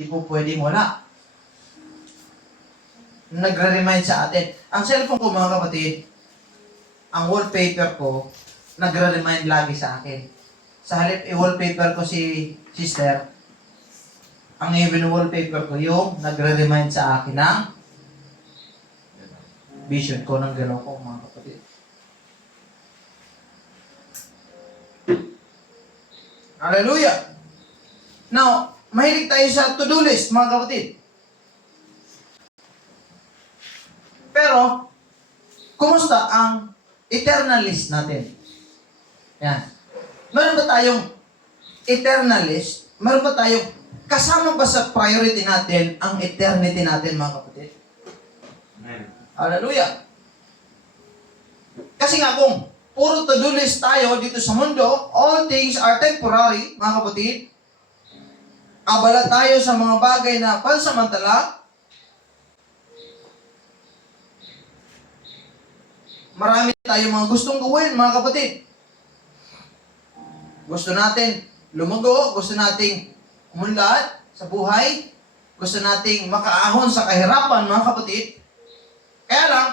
Di po pwedeng wala. Nagre-remind sa atin. Ang cellphone ko, mga kapatid, ang wallpaper ko, nagre-remind lagi sa akin. Sa halip i-wallpaper ko si sister, ang even wallpaper ko yung nagre-remind sa akin ng vision ko ng galaw ko, mga kapatid. Hallelujah! Now, mahilig tayo sa to-do list, mga kapatid. Pero, kumusta ang eternal list natin? Yan. Meron ba tayong eternal list? Meron ba tayong kasama ba sa priority natin ang eternity natin, mga kapatid? Amen. Hallelujah! Kasi nga kung puro to-do list tayo dito sa mundo, all things are temporary, mga kapatid. Abala tayo sa mga bagay na pansamantala. Marami tayong mga gustong gawin, mga kapatid. Gusto natin lumago, gusto nating umunlad sa buhay, gusto nating makaahon sa kahirapan, mga kapatid. Kaya lang,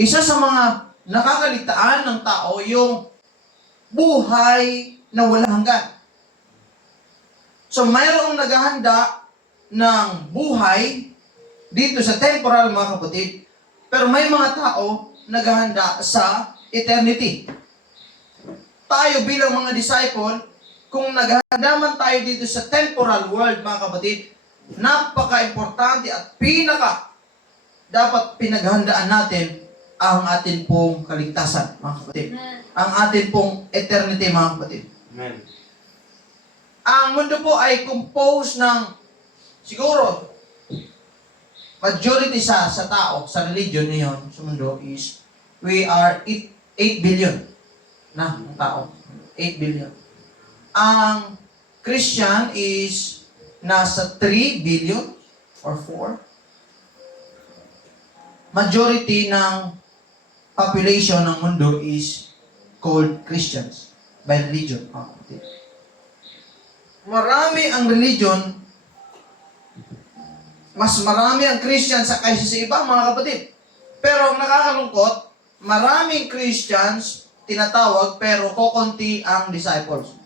isa sa mga nakakaligtaan ng tao yung buhay na walang hanggan. So, mayroong naghahanda ng buhay dito sa temporal, mga kapatid. Pero may mga tao naghahanda sa eternity. Tayo bilang mga disciple, kung naghahanda man tayo dito sa temporal world, mga kapatid, napaka-importante at dapat pinaghandaan natin ang atin pong kaligtasan, mga kapatid. Ang atin pong eternity, mga kapatid. Amen. Ang mundo po ay composed ng, siguro, majority sa tao, sa religion ngayon, sa mundo is, we are 8 billion na ang tao. 8 billion. Ang Christian is nasa 3 billion or 4. Majority ng population ng mundo is called Christians by religion. Marami ang religion, mas marami ang Christian sa kaysa sa iba, mga kapatid. Pero ang nakakalungkot, maraming Christians tinatawag pero kokonti ang disciples.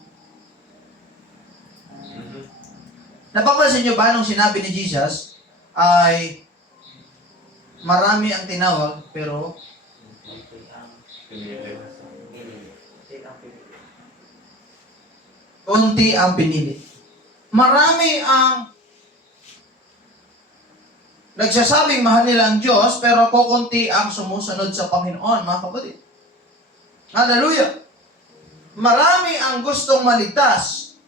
Napapansin nyo ba nung sinabi ni Jesus ay marami ang tinawag pero konti ang pinili. Marami ang nagsasabing mahal nila ang Diyos, pero kukunti ang sumusunod sa Panginoon, mga kapatid. Hallelujah! Marami ang gustong maligtas,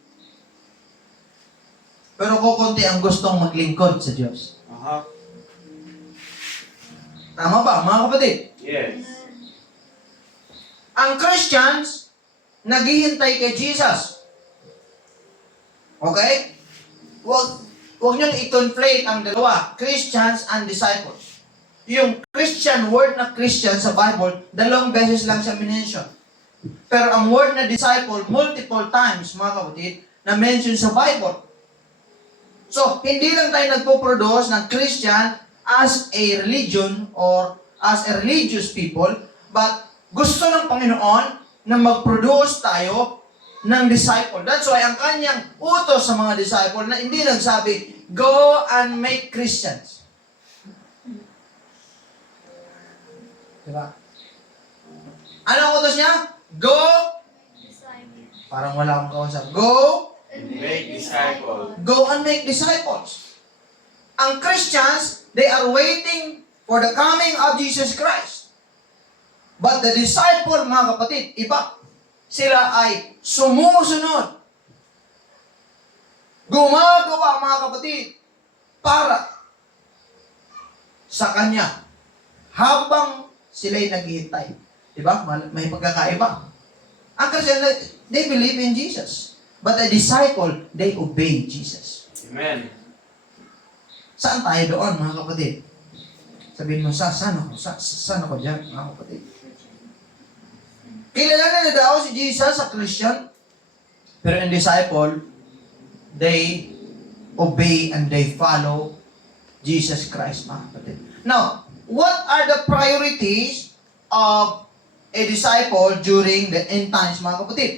pero kukunti ang gustong maglingkod sa Diyos. Aha. Tama ba, mga kapatid? Yes. Ang Christians, naghihintay kay Jesus. Okay? Huwag niyong i-conflate ang dalawa, Christians and disciples. Yung Christian, word na Christian sa Bible, 2 beses lang siya minention. Pero ang word na disciple, multiple times, mga kapatid, na mention sa Bible. So, hindi lang tayo nagpo-produce ng Christian as a religion or as a religious people, but gusto ng Panginoon na mag-produce tayo ng disciple. That's why ang kanyang utos sa mga disciple na hindi nagsabi, go and make Christians. Diba? Ano ang utos niya? Go. Parang wala akong kausap. Go. Make disciples. Go and make disciples. Ang Christians, they are waiting for the coming of Jesus Christ. But the disciple, mga kapatid, iba. Sila ay sumusunod. Gumagawa, mga kapatid, para sa Kanya. Habang sila'y naghihintay. Diba? May pagkakaiba. Ang Christian, they believe in Jesus. But a disciple, they obey Jesus. Amen. Saan tayo doon, mga kapatid? Sabihin mo, saan ako dyan, mga kapatid? Kilala na daw si Jesus sa Christian, pero in disciple, they obey and they follow Jesus Christ, mga kapatid. Now, what are the priorities of a disciple during the end times, mga kapatid?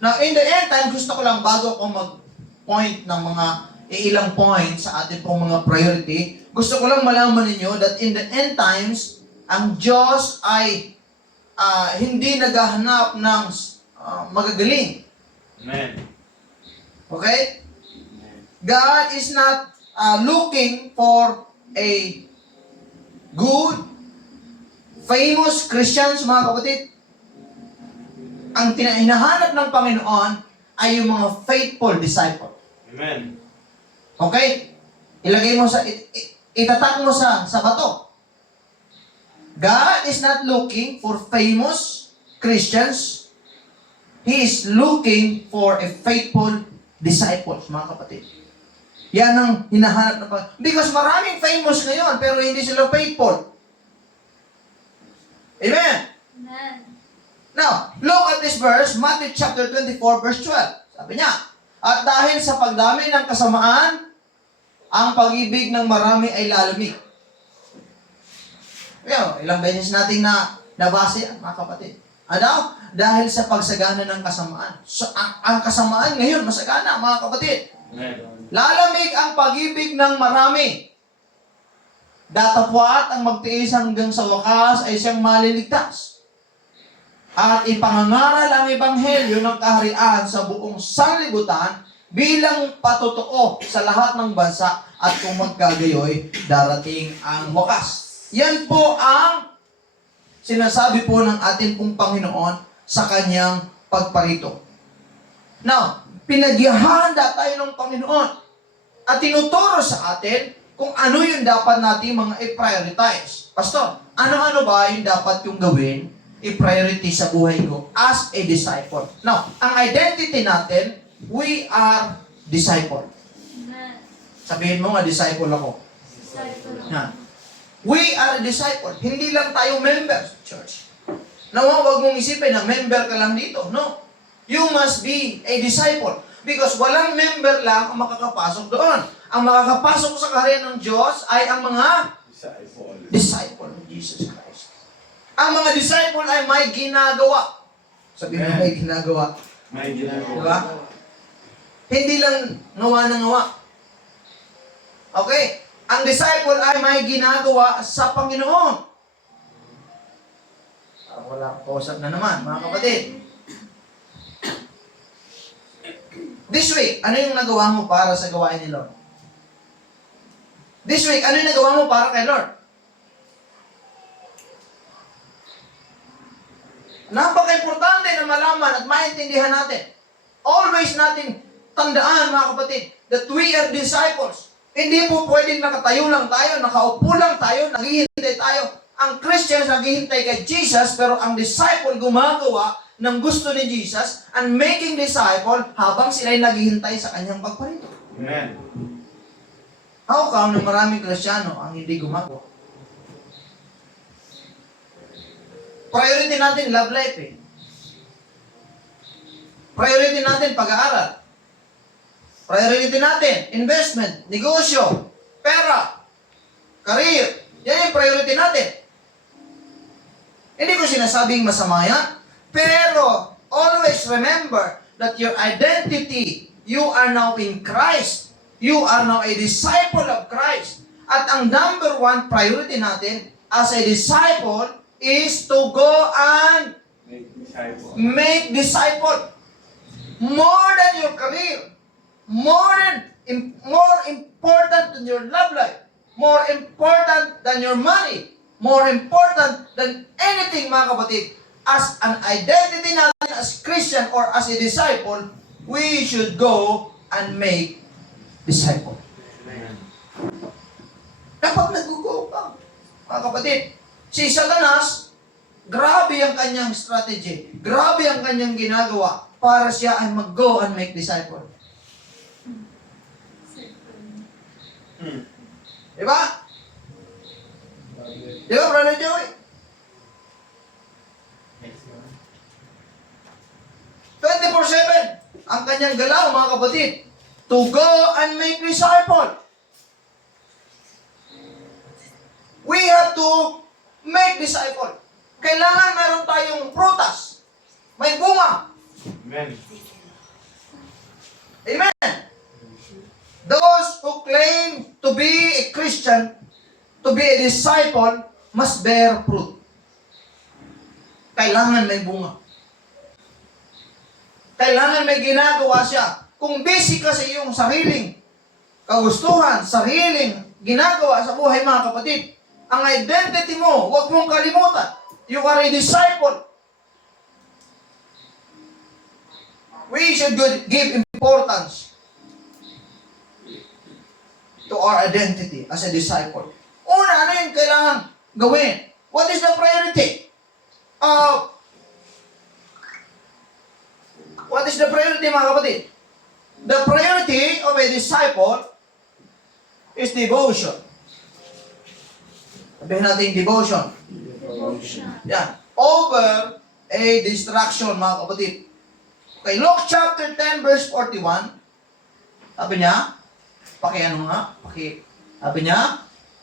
Now, in the end times, gusto ko lang bago ako mag-point ng mga ilang points sa ating pong mga priority, gusto ko lang malaman ninyo that in the end times, ang Diyos ay hindi naghahanap ng magagaling. Amen. Okay? God is not looking for a good, famous Christians, mga kapatid. Ang hinahanap ng Panginoon ay yung mga faithful disciple. Amen. Okay? Ilagay mo itatak mo sa bato. God is not looking for famous Christians. He is looking for a faithful disciples, mga kapatid. Yan ang hinahanap ng Panginoon. Because maraming famous ngayon, pero hindi sila faithful. Amen? Amen. Now, look at this verse, Matthew chapter 24, verse 12. Sabi niya, at dahil sa pagdami ng kasamaan, ang pag-ibig ng marami ay lalamig. Ilang beses nating nabasa yan, mga kapatid. Ano? Dahil sa pagsagana ng kasamaan. So, ang kasamaan ngayon, masagana, mga kapatid. Amen. Lalamig ang pag-ibig ng marami. Datapwat ang magtiis hanggang sa wakas ay siyang maliligtas. At ipangangaral ang ebanghelyo ng kaharian sa buong sanlibutan bilang patotoo sa lahat ng bansa at kung magkagayoy, darating ang wakas. Yan po ang sinasabi po ng ating pong Panginoon sa kanyang pagparito. Now, pinaghahanda tayo ng Panginoon at tinuturo sa atin kung ano yung dapat natin mga i-prioritize. Pastor, ano-ano ba yung dapat yung gawin, i-priority sa buhay ko as a disciple? Now, ang identity natin, we are disciple. Amen. Sabihin mo nga, disciple ako. Disciple. Yan. We are a disciple. Hindi lang tayo members, church. Now, huwag mong isipin na member ka lang dito. No. You must be a disciple. Because walang member lang ang makakapasok doon. Ang makakapasok sa kaharian ng Diyos ay ang mga disciple of Jesus Christ. Ang mga disciple ay may ginagawa. Sabihin mo, may ginagawa. May ginagawa. Diba? Hindi lang ngawa na ngawa. Okay? Ang disciple ay may ginagawa sa Panginoon. Wala akong kausap na naman, mga kapatid. This week, ano yung nagawa mo para sa gawain ni Lord? This week, ano yung nagawa mo para kay Lord? Napaka-importante na malaman at maintindihan natin. Always natin tandaan, mga kapatid, that we are disciples. Hindi po pwedeng nakatayo lang tayo, nakaupo lang tayo, naghihintay tayo. Ang Christians naghihintay kay Jesus, pero ang disciple gumagawa ng gusto ni Jesus and making disciple habang sila'y naghihintay sa kanyang pagparito. Amen. How come na maraming Kristiyano ang hindi gumagawa? Priority natin love life eh. Priority natin pag-aaral. Priority natin, investment, negosyo, pera, career. Yan yung priority natin. Hindi ko sinasabing masama yan. Pero, always remember that your identity, you are now in Christ. You are now a disciple of Christ. At ang number one priority natin as a disciple is to go and Make disciples. make disciple. More than your career. More important than your love life. More important than your money. More important than anything, mga kapatid. As an identity natin as Christian or as a disciple, we should go and make disciple. Amen. Dapat nag-go ka, mga kapatid. Si Satanas, grabe ang kanyang strategy. Grabe ang kanyang ginagawa para siya ay mag-go and make disciple. Diba? Diba, Brother Joey? 24/7 ang kanyang galaw, mga kapatid. To go and and make disciple. We have to make disciple. Kailangan meron tayong prutas. May bunga. Amen. Amen. Those who claim to be a Christian, to be a disciple, must bear fruit. Kailangan may bunga. Kailangan may ginagawa siya. Kung busy ka sa iyong sariling kagustuhan, sariling ginagawa sa buhay, mga kapatid, ang identity mo, huwag mong kalimutan. You are a disciple. We should give importance to our identity as a disciple. Una, ano yung kailangan gawin? What is the priority? What is the priority, mga kapatid? The priority of a disciple is devotion. Sabihin natin devotion. Devotion. Yan. Over a distraction, mga kapatid. Okay, Luke chapter 10 verse 41. Sabi niya, sabi niya,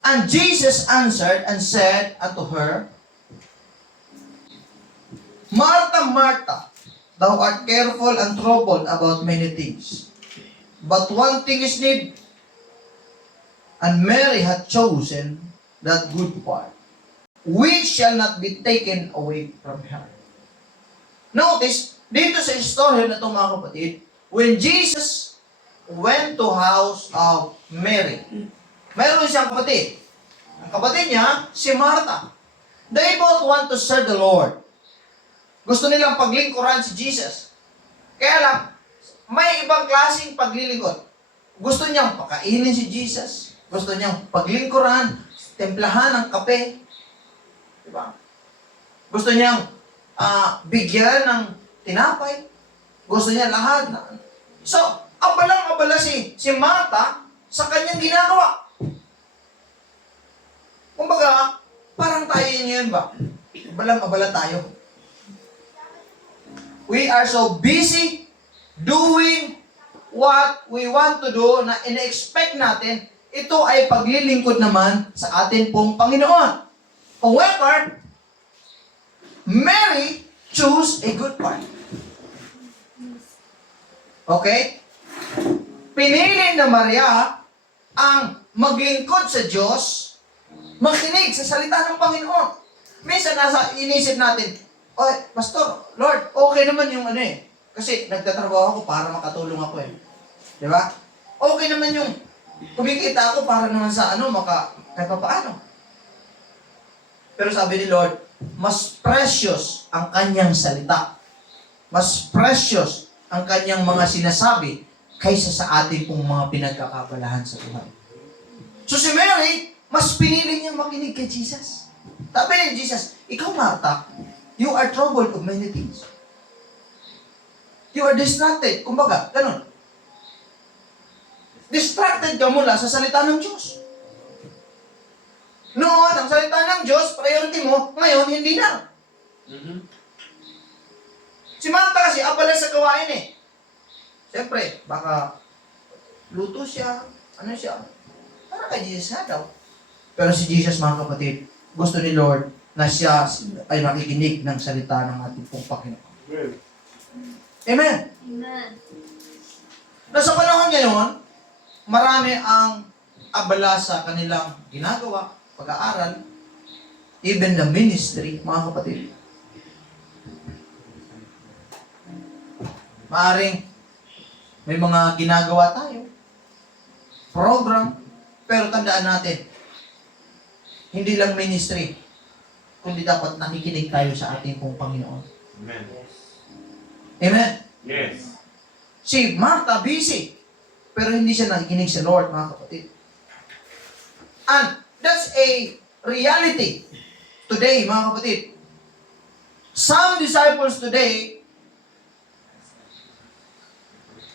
and Jesus answered and said unto her, Martha, Martha, thou art careful and troubled about many things. But one thing is needed, and Mary hath chosen that good part, which shall not be taken away from her. Notice, dito sa istorya na ito, mga kapatid, when Jesus went to house of Mary, meron siyang kapatid. Ang kapatid niya, si Martha. They both want to serve the Lord. Gusto nilang paglingkuran si Jesus. Kaya lang, may ibang klaseng paglilingkod. Gusto niyang pakainin si Jesus. Gusto niyang paglingkuran, templahan ng kape. Diba? Gusto niyang bigyan ng tinapay. Gusto niya lahat. So, abalang-abala si Martha sa kanyang ginagawa. Kumbaga, parang tayo ngayon ba? Abalang-abala tayo. We are so busy doing what we want to do na ina-expect natin, ito ay paglilingkod naman sa atin pong Panginoon. However, Mary chose a good part. Okay? Pinili na Maria ang maglingkod sa Diyos, makinig sa salita ng Panginoon. Minsan nasa inisip natin, Oy, Pastor, Lord, okay naman yung kasi nagtatrabaho ako para makatulong ako eh. Di ba? Okay naman yung kumikita ako para naman sa kahit pa paano. Pero sabi ni Lord, mas precious ang kanyang salita. Mas precious ang kanyang mga sinasabi kaysa sa ating pong mga pinagkakabalahan sa buhay. So si Mary, mas pinili niyang makinig kay Jesus. Sabi ni Jesus, ikaw Martha, you are troubled of many things. You are distracted. Kumbaga, ganun. Distracted ka mula sa salita ng Diyos. Noon, ang salita ng Diyos, priority mo, ngayon, hindi na. Mm-hmm. Si Martha kasi, abala sa gawain eh. Siyempre, baka luto siya, para kay Jesus na daw. Pero si Jesus, mga kapatid, gusto ni Lord na siya ay makikinig ng salita ng ating pong Panginoon. Amen. Amen. Sa panahon ngayon, marami ang abala sa kanilang ginagawa, pag-aaral, even the ministry, mga kapatid. Maaring may mga ginagawa tayo, program, pero tandaan natin, hindi lang ministry, kundi dapat nakikinig tayo sa ating pong Panginoon. Amen. Amen? Yes. Si Martha, busy, pero hindi siya nakikinig sa Lord, mga kapatid. And that's a reality today, mga kapatid. Some disciples today,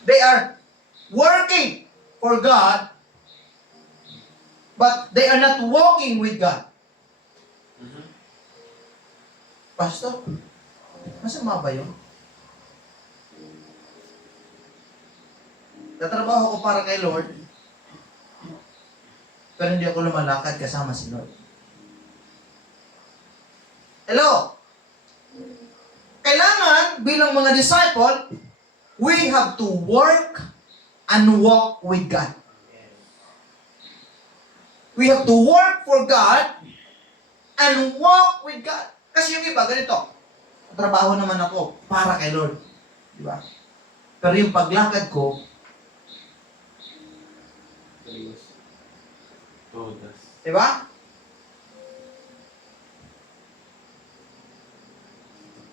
they are working for God, but they are not walking with God. Mm-hmm. Pastor, masama ba yun? Tatrabaho ko para kay Lord, pero hindi ako lumalakad kasama si Lord. Hello? Kailangan, bilang mga disciple, we have to work and walk with God. We have to work for God and walk with God. Kasi yung iba, ganito, trabaho naman ako para kay Lord. Di ba? Pero yung paglakad ko, Todas. di ba?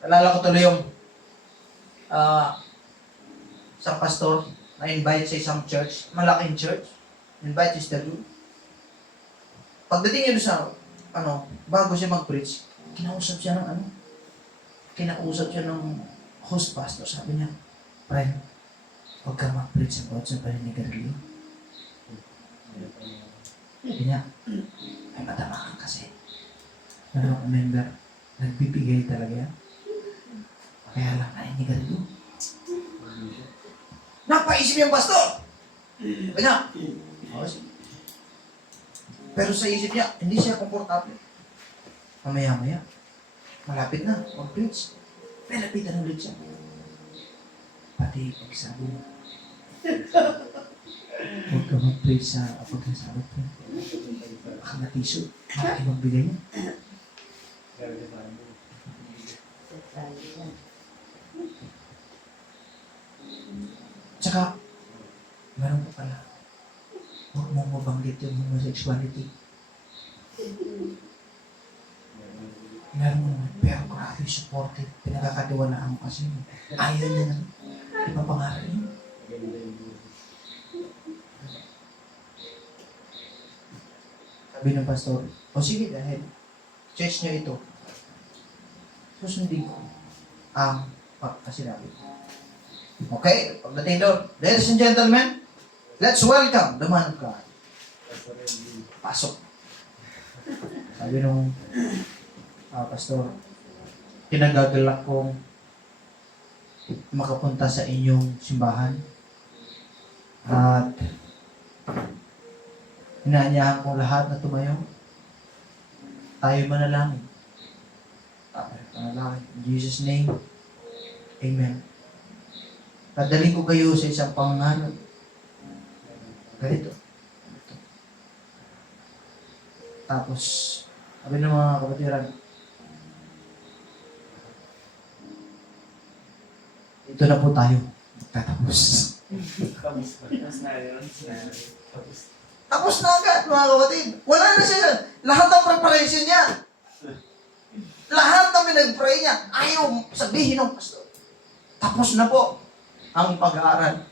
Alala ko tuloy yung isang pastor na invite sa isang church, malaking church. Invite is the group. Pagdating niya doon sa, bago siya mag-preach, kinausap siya ng host pastor. Sabi niya, friend, huwag ka mag-preach about sa paninigarilyo. Sabi niya, ay matama ka kasi. Pero ang member, nagbibigay talaga yan. Kaya lang naninigarilyo. Napaisip yung pastor. Sabi niya, pero sa isip niya, hindi siya komportable. Mamaya-maya, malapit na, mag-preach. Palapitan ulit siya. Pati pagsabi mo, huwag ka mag-preach sa pagkasabat mo. Baka natiso, baka magbigay niya. Tsaka, meron pa pala. Huwag mong mabanggit yung homosexuality. Meron mo, pero grabe supportive. Pinagkakatiwalaan mo kasi. Ayaw niya na. Ipapangaral niya. Sabi ng pastor, o sige dahil church niya ito. Susundin ko ang pagkasinabi. Okay? Pagdating doon, ladies and gentlemen, let's welcome the man of God. Pasok. Sabi nung pastor, kinagagalak kong makapunta sa inyong simbahan at inaanyahan kong lahat na tumayo. Tayo manalangin. Tayo manalangin. In Jesus' name, Amen. Padaling ko kayo sa isang pangalan. Ganito. Tapos, sabi ng mga kapatiran, ito na po tayo. Magtatapos. Tapos na agad, mga kapatid. Wala na siya. Lahat ng preparation niya. Lahat ng pinag-pray niya. Ayaw sabihin ng pastor. Tapos na po ang pag-aaral.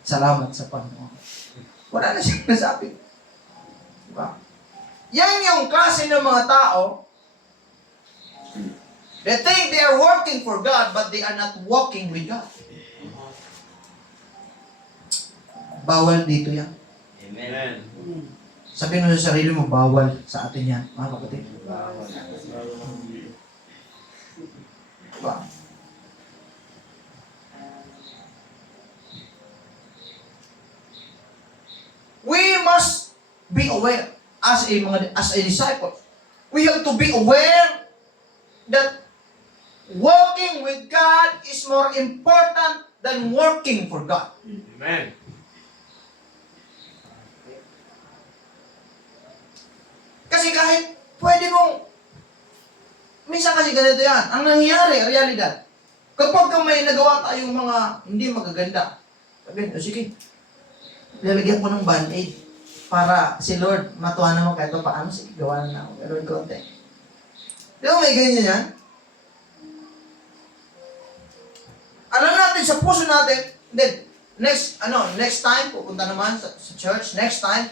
Salamat sa Panginoon. Wala na siyang nasabi. Diba? Yan yung klase ng mga tao. They think they are working for God, but they are not walking with God. Bawal dito yan. Amen. Sabihin mo sa sarili mo, bawal sa atin yan, mga kapatid. Diba? We must be aware as a disciple. We have to be aware that walking with God is more important than working for God. Amen. Kasi kahit pwede mong, minsan kasi ganito yan, ang nangyayari, realidad, kapag may nagawa tayong mga hindi magaganda, sabihin, sige, lalagyan ko ng band-aid para si Lord matuwa naman kahit paano, sige, gawa na ako, pero yung konti. Di ba may ganyan yan? Alam natin sa puso natin, then, next time, pupunta naman sa church, next time,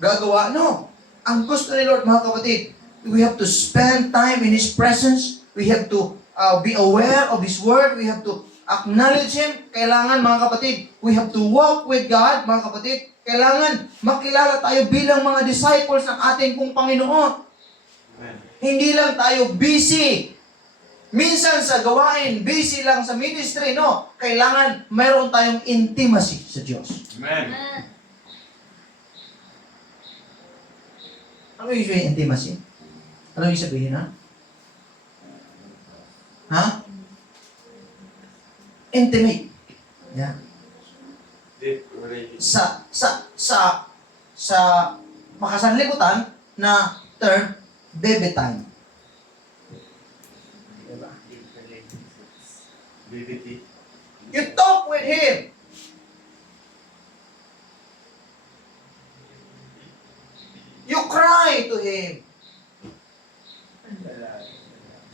gagawa, no. Ang gusto ni Lord, mga kapatid, we have to spend time in His presence. We have to be aware of His Word. We have to acknowledge Him. Kailangan, mga kapatid, we have to walk with God, mga kapatid. Kailangan makilala tayo bilang mga disciples ng ating pong Panginoon. Amen. Hindi lang tayo busy Minsan sa gawain, busy lang sa ministry, no? Kailangan mayroon tayong intimacy sa Diyos. Amen. Amen. Ano yung sabihin intimacy? Ano yung sabihin, ha? Ha? Intimate. Yeah. Deep relationship. Sa makasanlibutan na term, baby time. Diba? Deep relationships. BBT. You talk with him. You cry to him.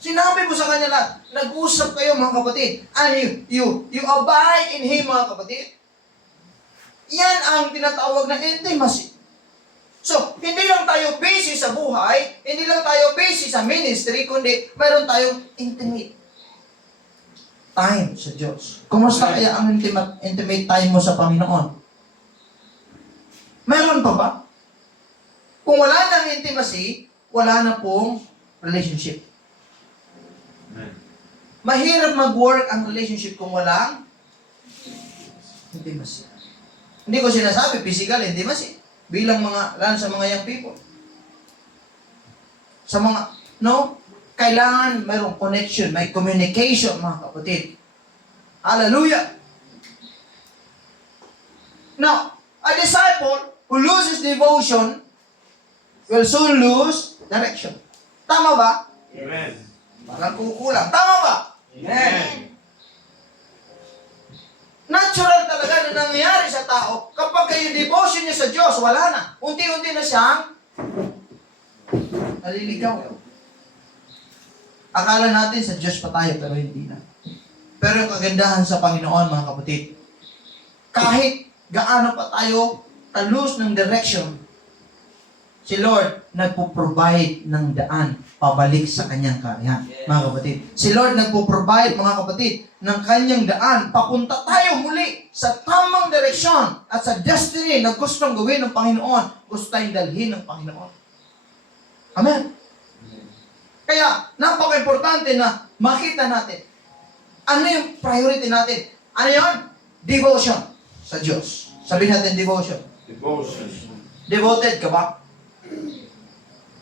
Sinabi mo sa kanya lahat, nag-usap kayo mga kapatid. And you abide in him mga kapatid. Yan ang tinatawag na intimacy. So, hindi lang tayo busy sa buhay, hindi lang tayo busy sa ministry, kundi mayroon tayong intimate time sa Diyos. Kumusta kaya ang intimate time mo sa Panginoon? Mayroon pa ba? Kung wala nang intimacy, wala na pong relationship. Amen. Mahirap mag-work ang relationship kung walang intimacy. Hindi ko sinasabi physical intimacy. Bilang lalo sa mga young people. Sa mga, no? Kailangan mayroong connection, may communication, mga kapatid. Hallelujah! Now, a disciple who loses devotion will soon lose direction. Tama ba? Amen. Parang kukulang. Tama ba? Amen. Natural talaga na nangyayari sa tao kapag yung devotion niya sa Diyos, wala na. Unti-unti na siyang naliligaw. Akala natin sa Diyos pa tayo, pero hindi na. Pero yung kagandahan sa Panginoon, mga kapatid, kahit gaano pa tayo talus ng direction, si Lord nagpo-provide ng daan pabalik sa kanyang kariyan, mga kapatid. Si Lord nagpo-provide, mga kapatid, ng kanyang daan, papunta tayo muli sa tamang direksyon at sa destiny na gustong gawin ng Panginoon, gusto tayong dalhin ng Panginoon. Amen. Kaya, napaka-importante na makita natin ano yung priority natin. Ano yun? Devotion sa Diyos. Sabihin natin devotion. Devotion. Devoted ka ba?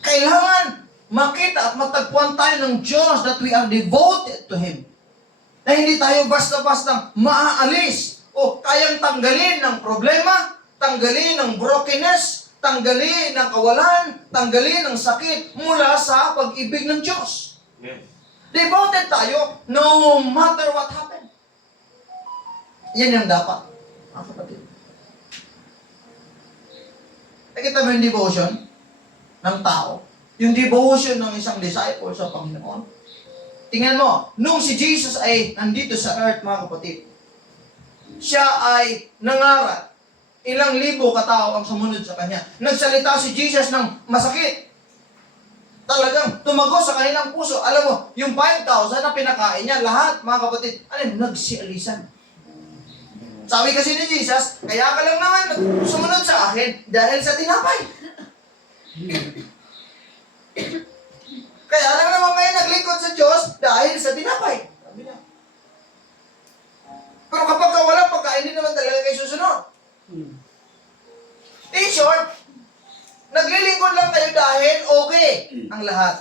Kailangan makita at matagpuan tayo ng Diyos that we are devoted to Him. Na hindi tayo basta-basta maaalis o kayang tanggalin ng problema, tanggalin ng brokenness, tanggalin ng kawalan, tanggalin ng sakit mula sa pag-ibig ng Diyos. Yes. Devoted tayo no matter what happened. Yan yung dapat, mga kapatid. Nakita mo yung devotion ng tao? Yung devotion ng isang disciple sa Panginoon? Tingnan mo, nung si Jesus ay nandito sa earth, mga kapatid, siya ay nangaral. Ilang libo katao ang sumunod sa kanya. Nagsalita si Jesus ng masakit. Talagang tumagos sa kanilang puso. Alam mo, yung 5,000 na pinakain niya, lahat, mga kapatid, nagsialisan. Sabi kasi ni Jesus, kaya ka lang naman sumunod sa akin dahil sa tinapay. Kaya lang naman kayo naglingkod sa Diyos dahil sa tinapay. Sabi niya. Pero kapag walang pagkain, hindi naman talaga kayo susunod. In short, naglilingkod lang kayo dahil okay ang lahat.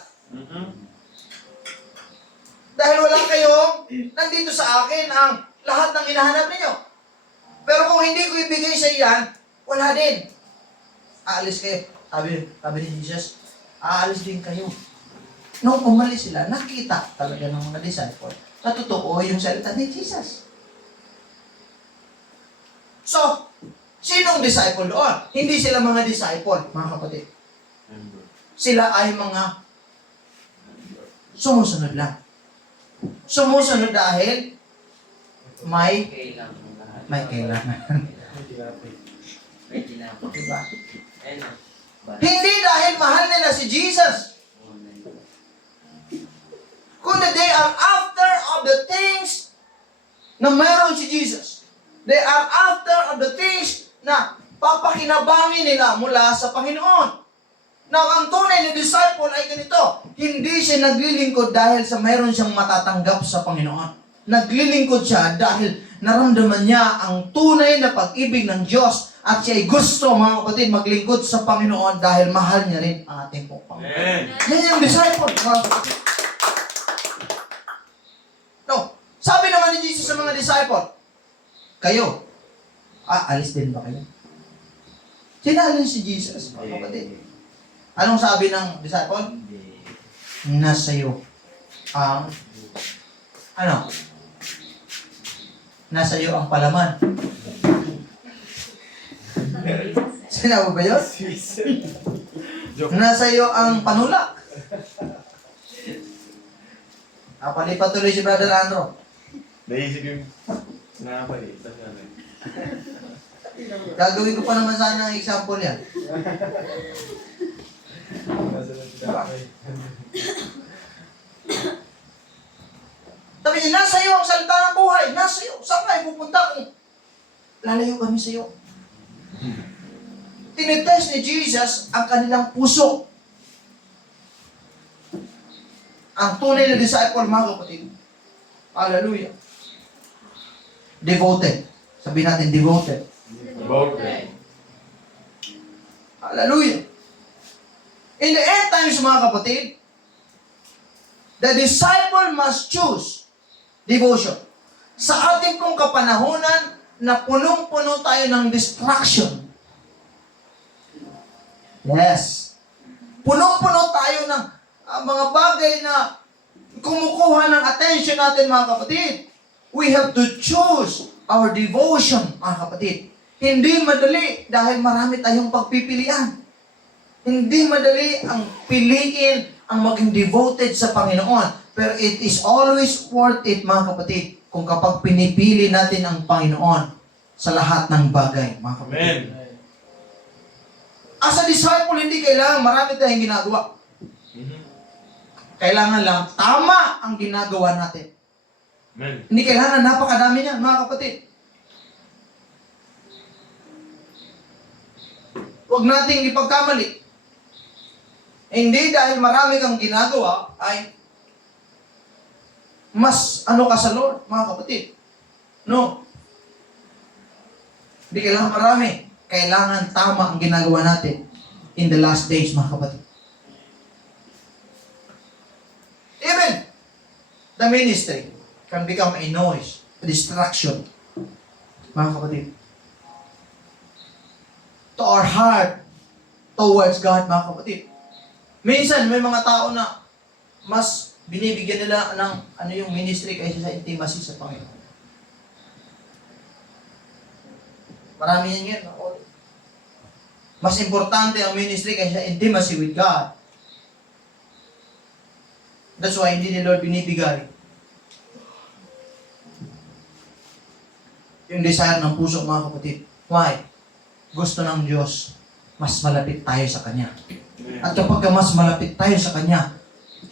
Dahil wala kayong nandito sa akin ang lahat ng hinahanap ninyo. Pero kung hindi ko ibigay sa iyan, wala din. Aalis kayo. Sabi ni Jesus, aalis din kayo. Nung umalis sila, nakita talaga ng mga disciple na totoo yung salita ni Jesus. So, sinong disciple doon? Hindi sila mga disciple, mga kapatid. Sila ay mga sumusunod lang. Sumusunod dahil may kailangan. Diba? Hindi dahil mahal nila si Jesus. Kundi they are after of the things na mayroon si Jesus. They are after of the things na papakinabangin nila mula sa Panginoon. Now, ang tunay na disciple ay ganito. Hindi siya naglilingkod dahil sa mayroon siyang matatanggap sa Panginoon. Naglilingkod siya dahil naramdaman niya ang tunay na pag-ibig ng Diyos at siya ay gusto, mga kapatid, maglingkod sa Panginoon dahil mahal niya rin ang ating pong Panginoon. Amen. Yan yung disciple, mga kapatid. No, sabi naman ni Jesus sa mga disciple, kayo, alis din ba kayo? Sinalin si Jesus, mga kapatid. Anong sabi ng disciple? Nasa iyo ang nasa iyo ang palaman. Sinabi ba yun? Nasa iyo ang panulak. Napalipat tuloy si Brother Andrew. Naisip yung nakapalitan ka na. Gagawin ko pa naman sana ang example yan. Sabi niya, nasa iyo ang salita ng buhay. Nasa iyo. Saan kayo pupunta kung lalayo kami sa iyo? Tinitest ni Jesus ang kanilang puso. Ang tunay na disciple, mga kapatid. Hallelujah. Devoted. Sabihin natin, devoted. Devoted. Hallelujah. In the end times, mga kapatid, the disciple must choose devotion. Sa ating pong kapanahunan na punong-puno tayo ng distraction. Yes. Punong-puno tayo ng mga bagay na kumukuha ng attention natin, mga kapatid. We have to choose our devotion, mga kapatid. Hindi madali dahil marami tayong pagpipilian. Hindi madali ang piliin ang maging devoted sa Panginoon. Pero it is always worth it, mga kapatid, kung kapag pinipili natin ang Panginoon sa lahat ng bagay, mga kapatid. Amen. As a disciple, hindi kailangan marami tayong ginagawa. Kailangan lang tama ang ginagawa natin. Amen. Hindi kailangan napakadami niyan, mga kapatid. Huwag nating ipagkamali. Hindi dahil marami kang ginagawa ay mas ka sa Lord, mga kapatid. No. Hindi kailangan marami. Kailangan tama ang ginagawa natin in the last days, mga kapatid. Even the ministry can become a noise, a distraction, mga kapatid. To our heart towards God, mga kapatid. Minsan, may mga tao na mas binibigyan nila ng yung ministry kaysa sa intimacy sa Panginoon. Marami yan yan. Mas importante ang ministry kaysa intimacy with God. That's why hindi ni Lord binibigay yung desire ng puso, mga kapatid. Why? Gusto ng Diyos, mas malapit tayo sa Kanya. At kapag mas malapit tayo sa Kanya,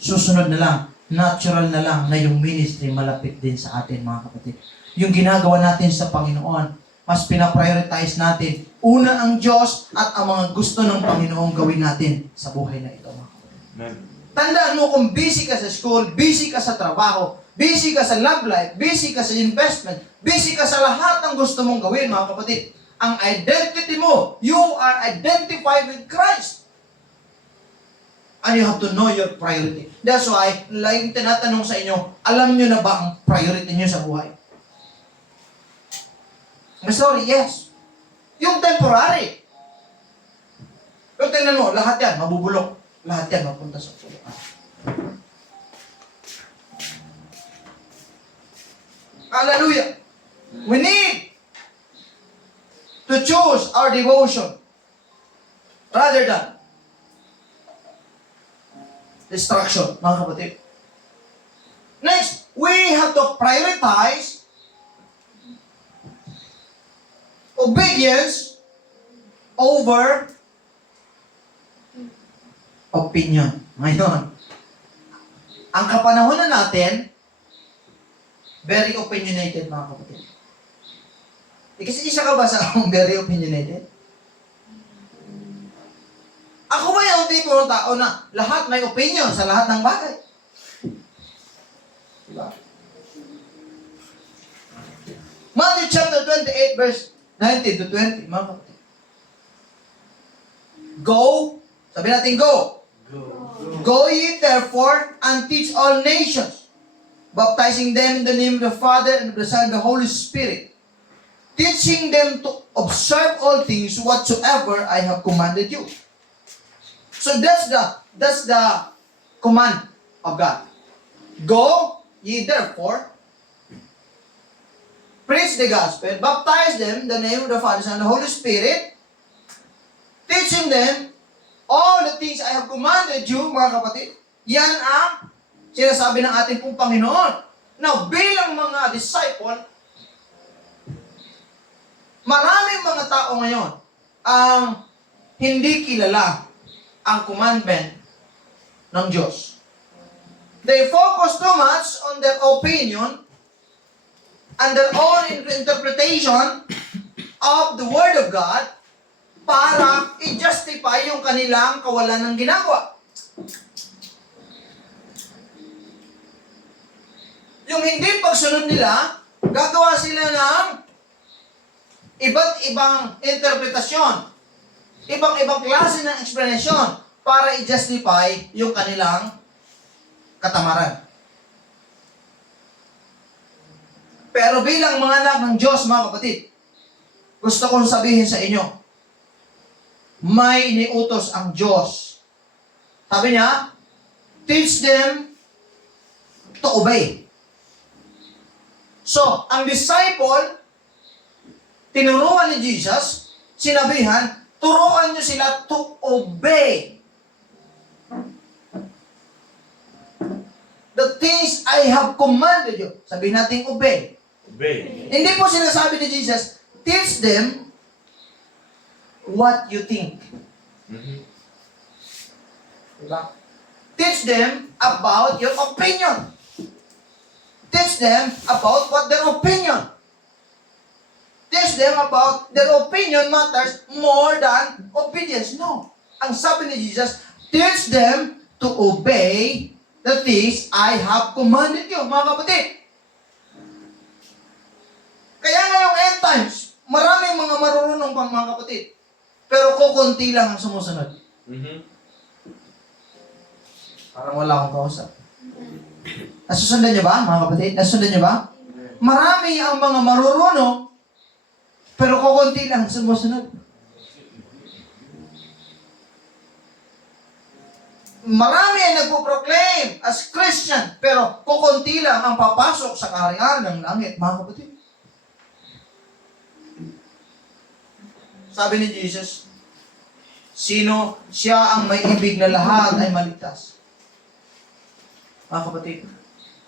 susunod na lang, natural na lang na yung ministry malapit din sa atin, mga kapatid. Yung ginagawa natin sa Panginoon, mas pinaprioritize natin. Una ang Diyos at ang mga gusto ng Panginoon gawin natin sa buhay na ito, mga kapatid. Amen. Tandaan mo kung busy ka sa school, busy ka sa trabaho, busy ka sa love life, busy ka sa investment, busy ka sa lahat ng gusto mong gawin, mga kapatid. Ang identity mo, you are identified with Christ. And you have to know your priority. That's why, like tinatanong sa inyo, alam nyo na ba ang priority nyo sa buhay? Sorry, yes. Yung temporary. Pero tingnan mo, lahat yan, mabubulok. Lahat yan, mapunta sa pulukan. Hallelujah. We need to choose our devotion rather than distraction, mga kapatid. Next, we have to prioritize obedience over opinion. Ngayon, ang kapanahonan natin, very opinionated, mga kapatid. Kasi isa ka ba sa very opinionated? Ako ba yung tipo ng tao na lahat may opinion sa lahat ng bagay? Diba? Matthew chapter 28 verse 19 to 20. Mga kapatid. Go. Sabi natin go. Go ye therefore and teach all nations, baptizing them in the name of the Father and of the Son and the Holy Spirit, teaching them to observe all things whatsoever I have commanded you. So that's the command of God. Go ye therefore, preach the gospel, baptize them in the name of the Father, Son, and the Holy Spirit, teaching them all the things I have commanded you, mga kapatid. Yan ang sinasabi ng ating pong Panginoon. Now, bilang mga disciple, maraming mga tao ngayon ang hindi kilala ang commandment ng Diyos. They focus too much on their opinion and their own interpretation of the Word of God para i-justify yung kanilang kawalan ng ginagawa. Yung hindi pagsunod nila, gagawa sila ng iba't ibang interpretasyon, ibang klase ng explanation para i-justify yung kanilang katamaran. Pero bilang mga anak ng Diyos, mga kapatid, gusto kong sabihin sa inyo, may iniutos ang Diyos. Sabi niya, teach them to obey. So, ang disciple, tinuruan ni Jesus, sinabihan, turuan niyo sila to obey the things I have commanded you. Sabihin natin obey. Obey. Hindi po sinasabi ni Jesus, teach them what you think. Diba? Teach them about your opinion. Teach them about what their opinion. Teach them about their opinion matters more than obedience. No. Ang sabi ni Jesus, teach them to obey the things I have commanded you, mga kapatid. Kaya ngayong end times, maraming mga marunong pang mga kapatid. Pero kukunti lang ang sumusunod. Parang wala akong kausap. Nasusundan niyo ba, mga kapatid? Nasusundan niyo ba? Marami ang mga marunong, pero kukunti lang ang sumusunod. Marami ang nagpo-proclaim as Christian, pero kukunti lang ang papasok sa kaharian ng langit, mga kapatid. Sabi ni Jesus, sino siya ang may ibig na lahat ay maligtas. Mga kapatid,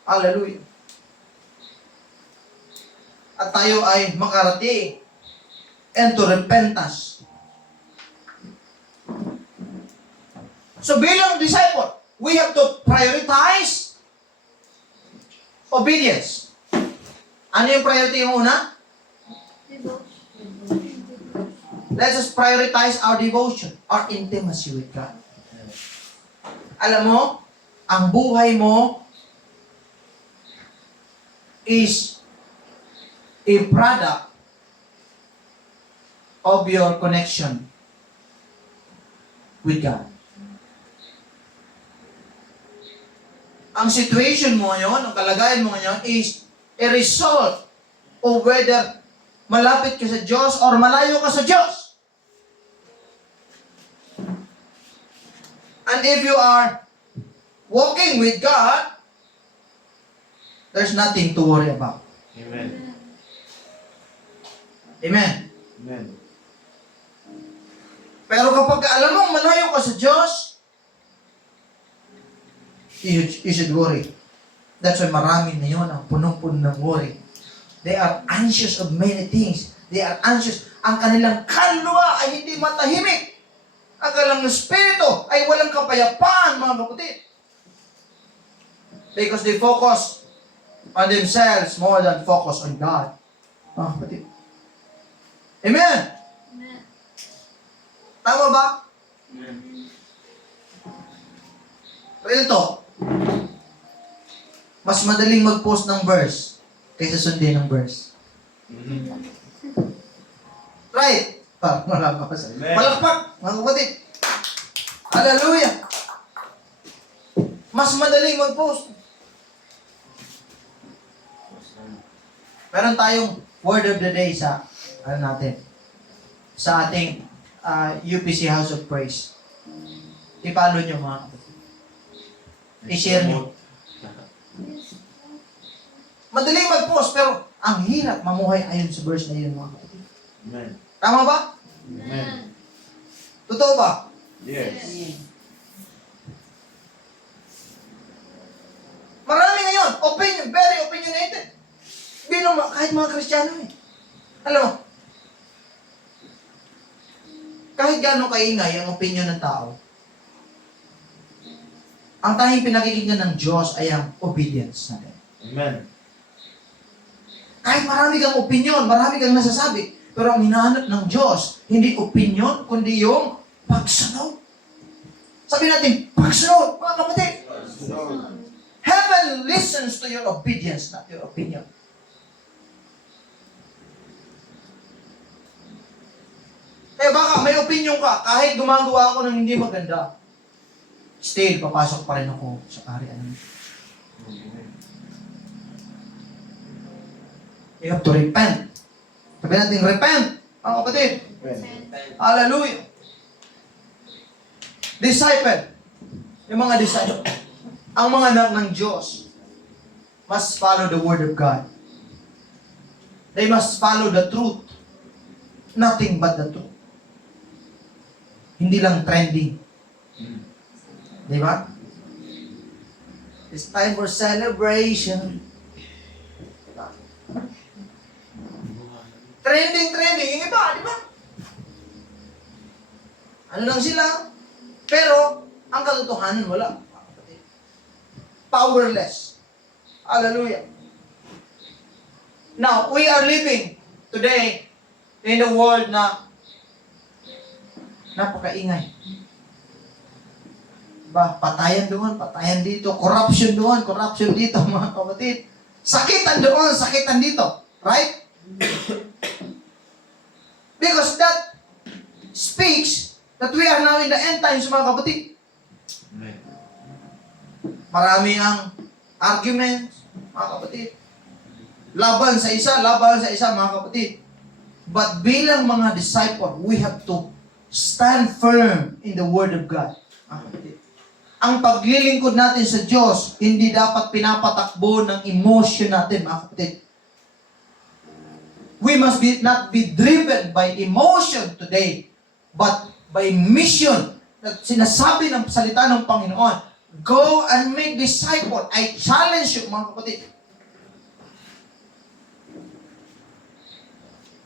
hallelujah. At tayo ay makarating into repentance. So bilang disciple, we have to prioritize obedience. Ano yung priority yung una? Devotion. Let us prioritize our devotion, our intimacy with God. Alam mo, ang buhay mo is a product of your connection with God. Ang situation mo ngayon, ang kalagayan mo ngayon is a result of whether malapit ka sa Diyos or malayo ka sa Diyos. And if you are walking with God, there's nothing to worry about. Amen. Amen. Amen. Pero kapag alam mong malayo ka sa Diyos, you should worry. That's why marami na yun ang punong-puno ng worry. They are anxious of many things. They are anxious. Ang kanilang kaluluwa ay hindi matahimik. Ang kanilang espiritu ay walang kapayapaan, mga kapatid. Because they focus on themselves more than focus on God. Mga kapatid. Amen? Amen. Tama ba? Amen. Real talk. Mas madaling mag-post ng verse kaysa sundin ng verse. Right? Wala pa sa Amen. palakpak, mga kapatid. Hallelujah! Mas madaling mag-post. Meron tayong word of the day sa sa ating UPC House of Praise. I-follow nyo mga kapatid. I-share nyo. Madaling mag-post pero ang hirap mamuhay ayon sa verse na yun mga kapatid. Amen. Tama ba? Amen. Totoo ba? Yes. Marami ngayon, very opinionated. Kahit mga Kristiyano eh. Alam mo, kahit gano'ng kaingay ang opinion ng tao, ang tanging pinakikinggan ng Diyos ay ang obedience natin. Amen. Kahit marami kang opinion, marami kang nasasabi, pero ang hinahanap ng Diyos, hindi opinion, kundi yung pagsunod. Sabi natin, pagsunod, mga kapatid. Heaven listens to your obedience, not your opinion. Kaya baka may opinion ka, kahit gumagawa ako ng hindi maganda, still, papasok pa rin ako sa kaharian. You have to repent. Sabi natin, repent, mga kapatid. Hallelujah. Disciple. Yung mga disciple. Ang mga anak ng Diyos must follow the Word of God. They must follow the truth. Nothing but the truth. Hindi lang trending. Di ba? It's time for celebration. Diba? Trending. Yung iba, di ba? Ano lang sila? Pero, ang katotohanan, wala. Powerless. Hallelujah. Now, we are living today in a world na napakaingay. Diba? Patayan doon, patayan dito, corruption doon, corruption dito, mga kapatid. Sakitan doon, sakitan dito. Right? Because that speaks that we are now in the end times, mga kapatid. Amen. Marami ang arguments, mga kapatid. Laban sa isa, mga kapatid. But bilang mga disciple, we have to stand firm in the Word of God. Mga kapatid. Ang paglilingkod natin sa Diyos, hindi dapat pinapatakbo ng emotion natin, mga kapatid. We must not be driven by emotion today, but by mission. Sinasabi ng salita ng Panginoon, go and make disciple. I challenge you, mga kapatid.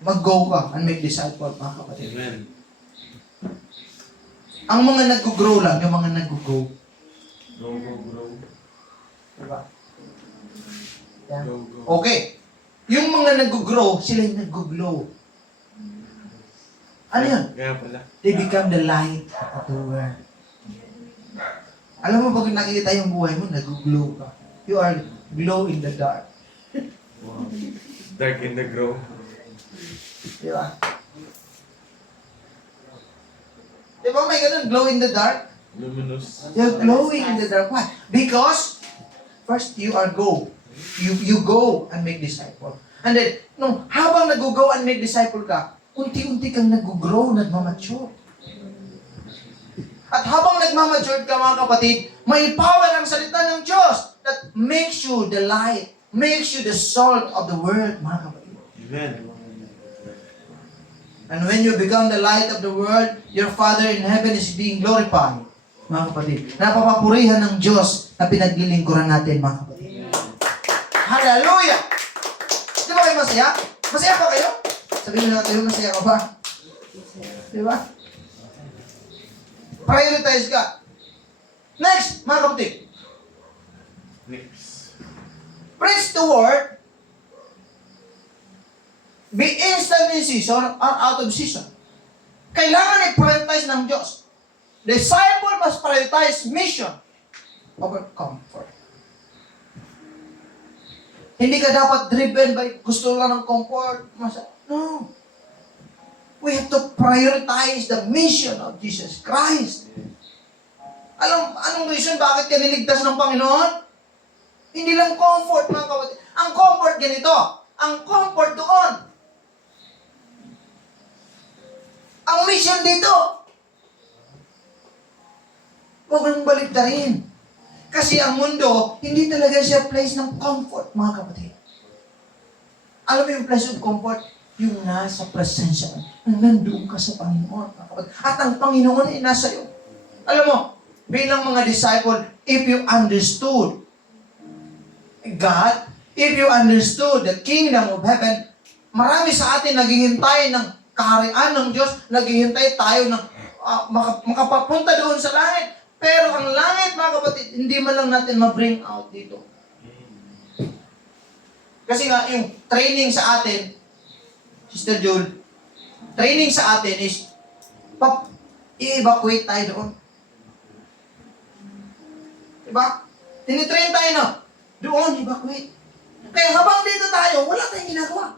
Mag-go ka and make disciple, mga kapatid. Amen. Ang mga nag-grow lang, yung mga nag-go. Go. Diba? Yan. Go. Okay. Yung mga nag-grow, sila yung nag-glow. Ano yun? Kaya pala. They become the light of the world. Alam mo, pag nakikita yung buhay mo, nag-glow ka. You are glow in the dark. Wow. Dark in the grow. Di ba? Di ba may ganun, glow in the dark? Luminous. You're glowing in the dark. Why? Because, first, you are go. You go and make disciple. And then, habang nag-go and make disciple ka, unti-unti kang nag-grow, nagmamature. At habang nagmamature ka, mga kapatid, may power ang salita ng Diyos that makes you the light, makes you the salt of the world, mga kapatid. Amen. And when you become the light of the world, your Father in heaven is being glorified, mga kapatid. Napapapurihan ng Diyos na pinaglilingkuran natin, mga kapatid. Hallelujah! Di ba kayo masaya? Masaya pa kayo? Sabihin na natin, masaya ka ba? Di ba? Prioritize ka. Next, mga kapatid. Next. Preach the word. Be instant in season or out of season. Kailangan i-prioritize ng Diyos. Disciple must prioritize mission. over comfort. Hindi ka dapat driven by gusto lang ng comfort. No. We have to prioritize the mission of Jesus Christ. Anong reason bakit ka niligtas ng Panginoon? Hindi lang comfort, mga kapatid. Ang comfort ganito. Ang comfort doon. Ang mission dito. Huwag mong baligtarin. Kasi ang mundo, hindi talaga siya place ng comfort, mga kapatid. Alam mo yung place of comfort? Yung nasa presensya mo. Nandoon ka sa Panginoon, mga kapatid. At ang Panginoon ay nasa iyo. Alam mo, bilang mga disciple, if you understood God, if you understood the kingdom of heaven, marami sa atin naghihintay ng kaharian ng Diyos, naghihintay tayo ng makapapunta doon sa langit. Pero ang langit, mga kapatid, hindi man lang natin ma-bring out dito. Kasi nga, yung training sa atin, Sister Jul, training sa atin is, i-evacuate tayo doon. Diba? Tinitrain tayo na, doon, evacuate. Kaya habang dito tayo, wala tayong ginagawa.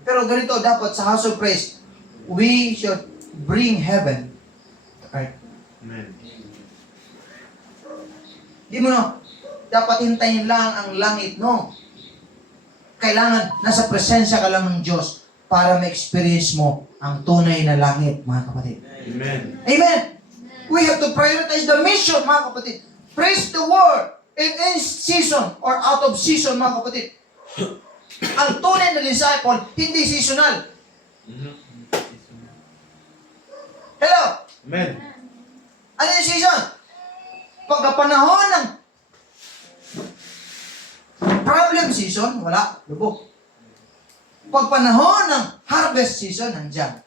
Pero ganito, dapat sa house of praise, we should bring heaven to earth. Amen. Di mo no, dapat hintayin lang ang langit, no? Kailangan, nasa presensya ka lang ng Diyos para ma-experience mo ang tunay na langit, mga kapatid. Amen. Amen! We have to prioritize the mission, mga kapatid. Praise the word in any season or out of season, mga kapatid. Ang tunay na disciple, hindi seasonal. Hello? Amen. Ano yung season? Pagkapanahon ng problem season, wala, lubog. Pagpanahon ng harvest season, nandyan.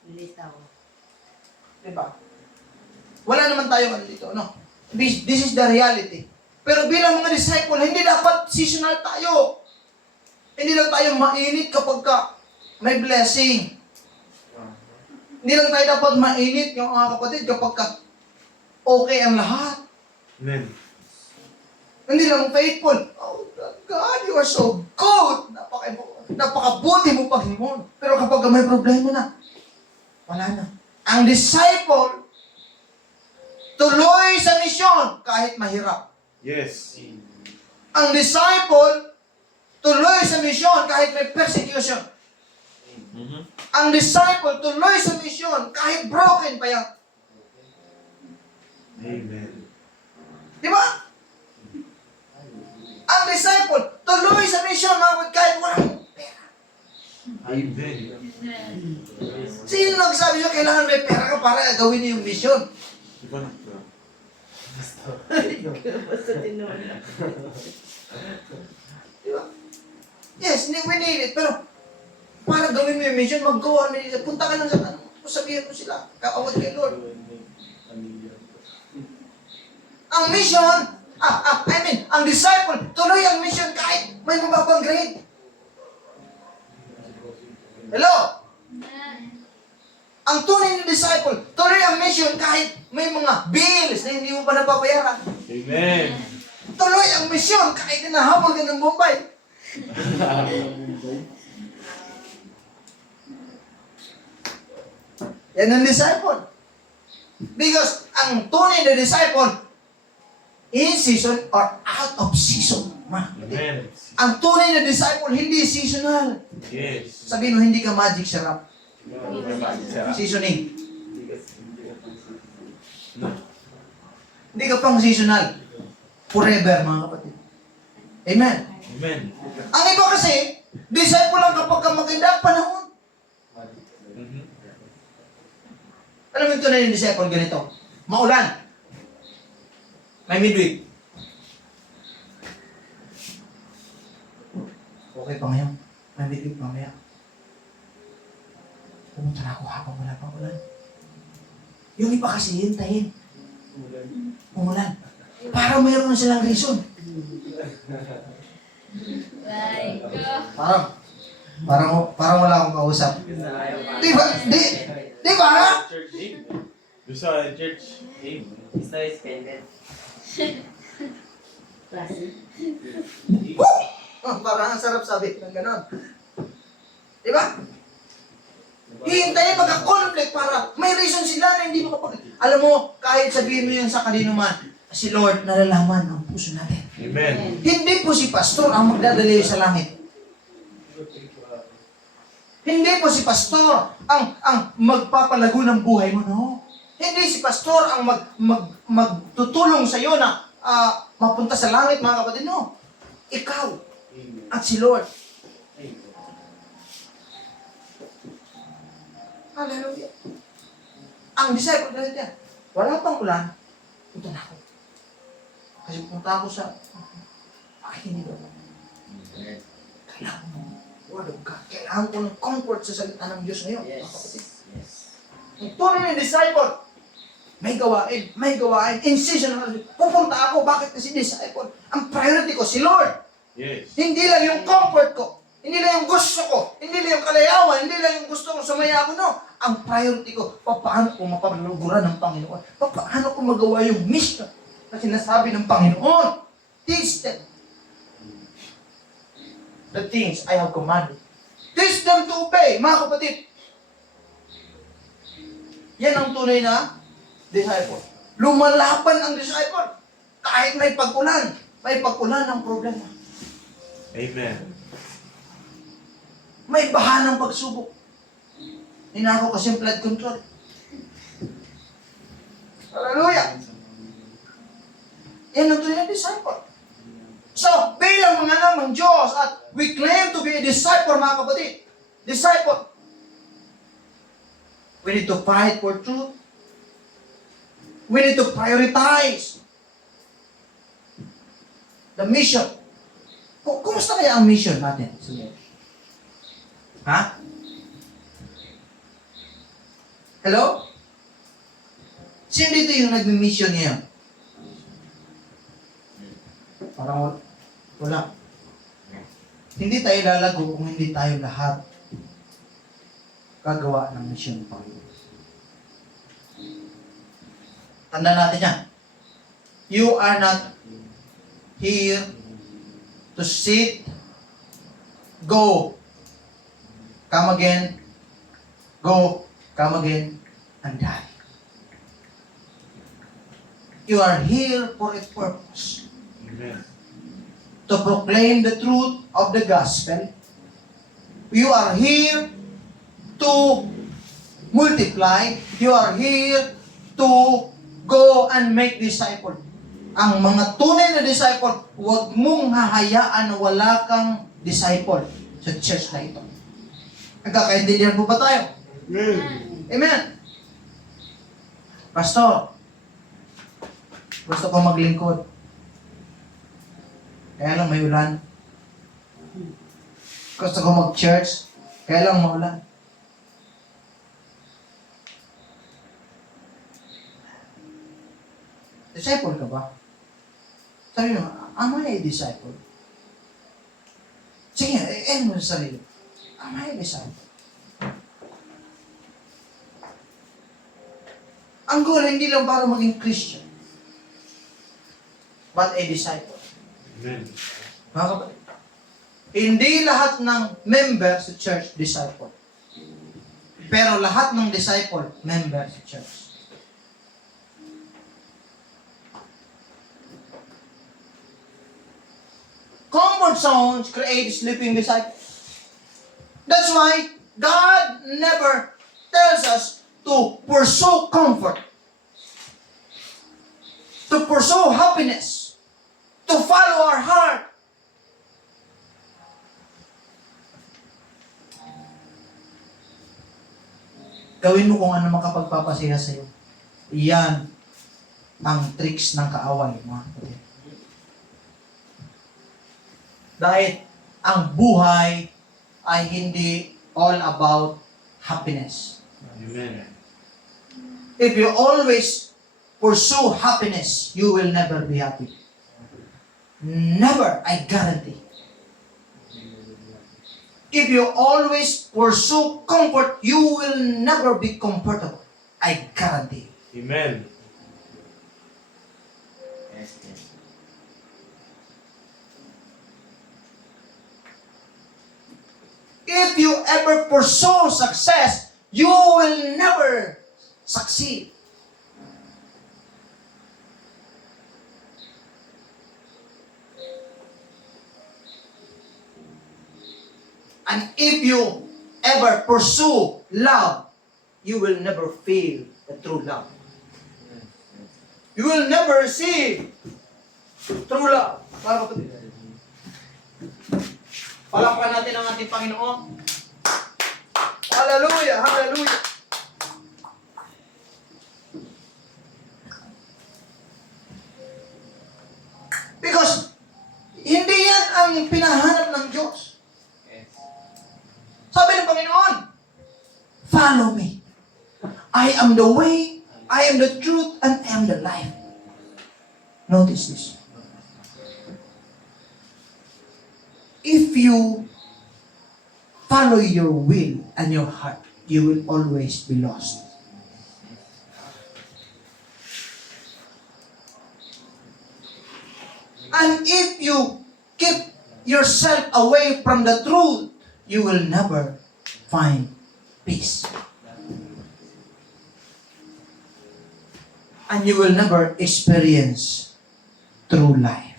Diba? Wala naman tayo dito, no? This is the reality. Pero bilang mga disciple, hindi dapat seasonal tayo. Hindi lang tayo mainit kapag may blessing. Hindi lang tayo dapat mainit, yung mga kapatid, kapag okay ang lahat. Amen. Hindi lang faithful. Oh, God, you are so good. Napakabuti mo Panginoon. Pero kapag may problema na, wala na. Ang disciple, tuloy sa misyon kahit mahirap. Yes. Ang disciple, tuloy sa misyon kahit may persecution. Ang disciple, tuloy sa misyon kahit broken pa yan. Amen. Di ba? Ang disciple, tuloy sa misyon kahit walang pera. Amen. Sino nagsabi nyo kailangan may pera ka para gawin niyo yung misyon? Diba? Di ba? Yes, we need it. Pero, para gawin mo yung mission, mag-go on. Punta ka lang sa ano. Sabihin mo sila. Kaawat kay Lord. Ang mission, ang disciple, tuloy ang mission kahit may mababang grade. Hello? Ang tunay na disciple, tuloy ang mission kahit may mga bills na hindi mo pa napapayaran. Amen. Tuloy ang mission kahit nahabol ka ng Bombay. Yan ang disciple. Because ang tunay na disciple, in season or out of season. Amen. Ang tunay na disciple, hindi seasonal. Yes. Sabihin mo, hindi ka magic syrup. Seasoning. Hindi ka pang seasonal. Forever, mga kapatid. Amen. Amen. Ang iba kasi, disciple lang kapag ka maganda ang panahon. Alam mo ito na yung disciple ganito. Maulan. May midweek. Okay pa ngayon. May midweek mamaya. Pumunta na ako habang wala pang ulan. Yung iba kasi hintayin. Umulan. Para mayroon na silang reason. Parang wala akong kausap. Di ba? Gusto ka church? Amen. Gusto is pendant. Klase. Oh, parang ang sarap sabi ng ganon. Diba? Hihintayin magka-conflict para may reason sila na hindi makapag... Alam mo, kahit sabihin mo yan sa kanino man, si Lord nalalaman ang puso natin. Amen. Hindi po si pastor ang magdadali sa langit. Hindi po si pastor ang magpapalago ng buhay mo, no? Hindi si pastor ang magtutulong sa iyo na mapunta sa langit, mga kapatid, no? Ikaw at si Lord. Hallelujah. Ang disciple na rin yan, wala pang ulan, punta na ako. Kasi punta ako sa, bakit hindi ba? Kailangan mo, Word of God. Kailangan ko ng comfort sa salita ng Diyos ngayon. Mga kapatid. Yes. Ang tunay ng disciple, may gawain, incision na pupunta ako, bakit kasi disciple? Ang priority ko, si Lord. Yes. Hindi lang yung comfort ko, hindi lang yung gusto ko, hindi lang yung kalayawan, hindi lang yung gusto ko sumaya ako, no. Ang priority ko, paano ko mapagluguran ng Panginoon? Paano ko magawa yung mission na sinasabi ng Panginoon? Teach them the things I have commanded. Teach them to obey, mga kapatid. Yan ang tunay na disciple. Lumalaban ang disciple. Kahit may pag-ulan ng problema. Amen. May baha ng pagsubok. Ninako kasi yung flood control. Hallelujah! Yan ang tunay na disciple. So, bilang mga anak ng Diyos at we claim to be a disciple, mga kapatid. Disciple. We need to fight for truth. We need to prioritize the mission. Kumusta kaya ang mission natin? Ha? Hello? Sino dito yung nag-mission ngayon? Parang wala. Hindi tayo lalago kung hindi tayo lahat gagawa ng mission ng Panginoon. Tanda natin yan. You are not here to sit, go, come again, go, come again, and die. You are here for a purpose. Amen. To proclaim the truth of the gospel. You are here to multiply. You are here to go and make disciple. Ang mga tunay na disciple, huwag mong hahayaan na wala kang disciple sa church na ito. Nagkakaintindihan po ba tayo? Amen. Amen. Pastor, gusto ko maglingkod. Kaya lang may ulan. Gusto ko mag-church. Kaya lang maulan. Disciple ka ba? Sabi mo, am I a disciple? Sige, mo sa sarili. Am I a disciple? Ang goal, hindi lang para maging Christian, but a disciple. Amen. Mga kapatid, hindi lahat ng member sa church, disciple. Pero lahat ng disciple, member sa church. Comfort zones create sleeping disciples. That's why God never tells us to pursue comfort, to pursue happiness, to follow our heart. Gawin mo kung ano makapagpapasaya sa iyo. Iyan ang tricks ng kaaway, mga kapatid. Dahil ang buhay ay hindi all about happiness. Amen. If you always pursue happiness, you will never be happy. Never, I guarantee. If you always pursue comfort, you will never be comfortable. I guarantee. Amen. Yes, yes. If you ever pursue success, you will never succeed. And if you ever pursue love, you will never feel the true love. You will never see true love. Mga kapatid, palakpan natin ang ating Panginoon. Hallelujah! Hallelujah! Because hindi yan ang pinahanap ng Diyos. Yes. Sabi ng Panginoon, follow me. I am the way, I am the truth, and I am the life. Notice this. If you follow your will and your heart, you will always be lost. And if you keep yourself away from the truth, you will never find peace. And you will never experience true life.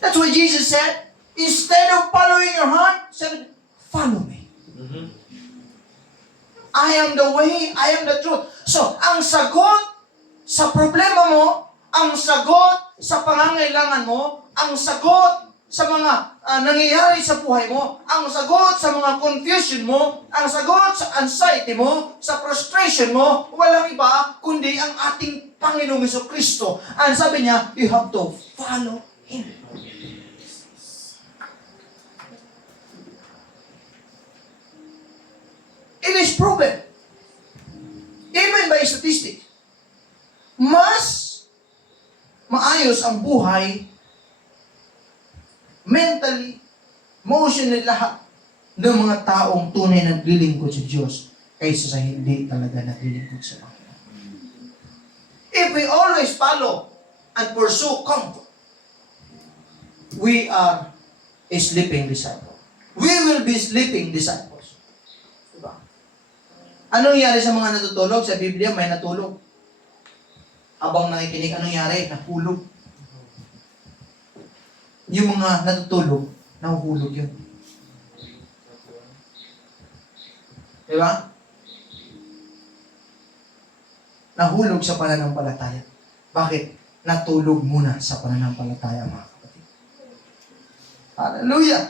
That's why Jesus said, instead of following your heart, said, follow me. I am the way, I am the truth. So, ang sagot sa problema mo, ang sagot sa pangangailangan mo, ang sagot sa mga nangyayari sa buhay mo, ang sagot sa mga confusion mo, ang sagot sa anxiety mo, sa frustration mo, walang iba kundi ang ating Panginoong Jesucristo. And sabi niya, you have to follow Him. It is proven, even by statistics, mas maayos ang buhay mentally, emotionally, lahat ng mga taong tunay na naglilingkod sa Diyos kaysa sa hindi talaga naglilingkod sa Panginoon. If we always follow and pursue comfort, we are a sleeping disciple. We will be sleeping disciples. Diba? Anong nangyari sa mga natutulog? Sa Biblia, may natulog. Habang nakikinig, anong nangyari? Nahulog. Yung mga natutulog, nahuhulog yun. Diba? Nahulog sa pananampalataya. Bakit? Natulog muna sa pananampalataya, mga kapatid. Hallelujah!